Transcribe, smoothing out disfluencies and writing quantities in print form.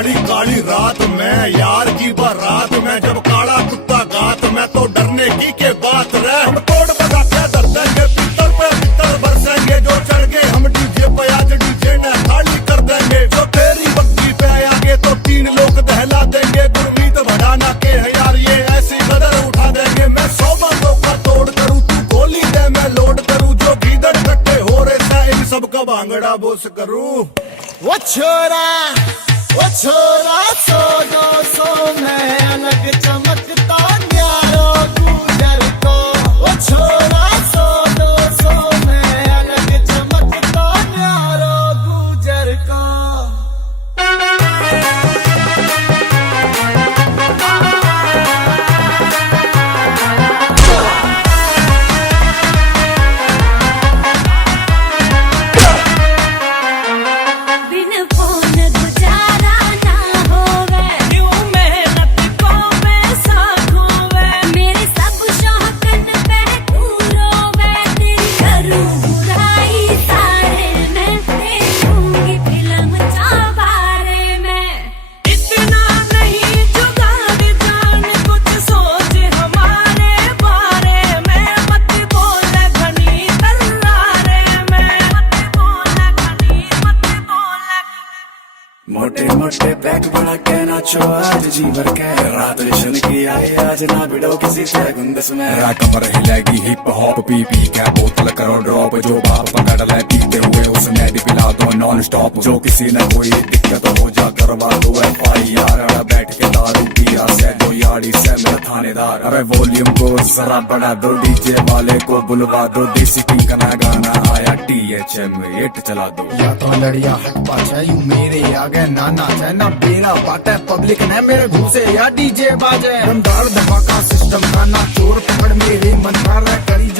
काली काली रात में यार की बारात में जब काला कुत्ता गात में तो डरने की के बात रहे। हम तोड़ बजा के दर देंगे पित्तर पे पित्तर बरसेंगे जो चढ़ गए हम डीजे पे आज डीजे ने खाली कर देंगे। जो तेरी बग्गी पे आगे तो 3 लोग दहला देंगे। गुरमीत बढ़ाना के है यार ये ऐसी कदर उठा देंगे। मैं 100 बंदों का तोड़ करूँ तू गोली दे मैं लोड करूँ। जो गीदड़ इकट्ठे हो रहे थे इन सबका भांगड़ा बोस करूँ। वो छोरा 100-200 में अलग चमकता न्यारो गुजर को। वो छोरा 100-200 में अलग चमकता न्यारो गुजर को। मोटे मोटे बैग बड़ा के नाचो आज जी भर के रात शन की आए आज ना भिड़ो किसी से गुंदस में। कमर हिलेगी हिप हॉप पी पी क्या बोतल करो ड्रॉप। जो बाप पकड़ ले पीते हुए उसमें भी पिला दो नॉन स्टॉप। जो किसी ने कोई दिक्कत हो जा करवा दो FIR। बैठ के दारू पिया से दो यारी से मेरा थानेदार। अरे वॉल्यूम को जरा बढ़ा दो डीजे वाले को बुलवा दो। देसी किंग का नया गाना आया THM 8 चला दो। या तो लड़िया हट पाछे यूं मेरे आगे नाना है ना बेरा बाटे पब्लिक ने मेरे घूसे या डीजे बाजे। दमदार धमाका सिस्टम का ना चोर पकड़ मेरे मन करी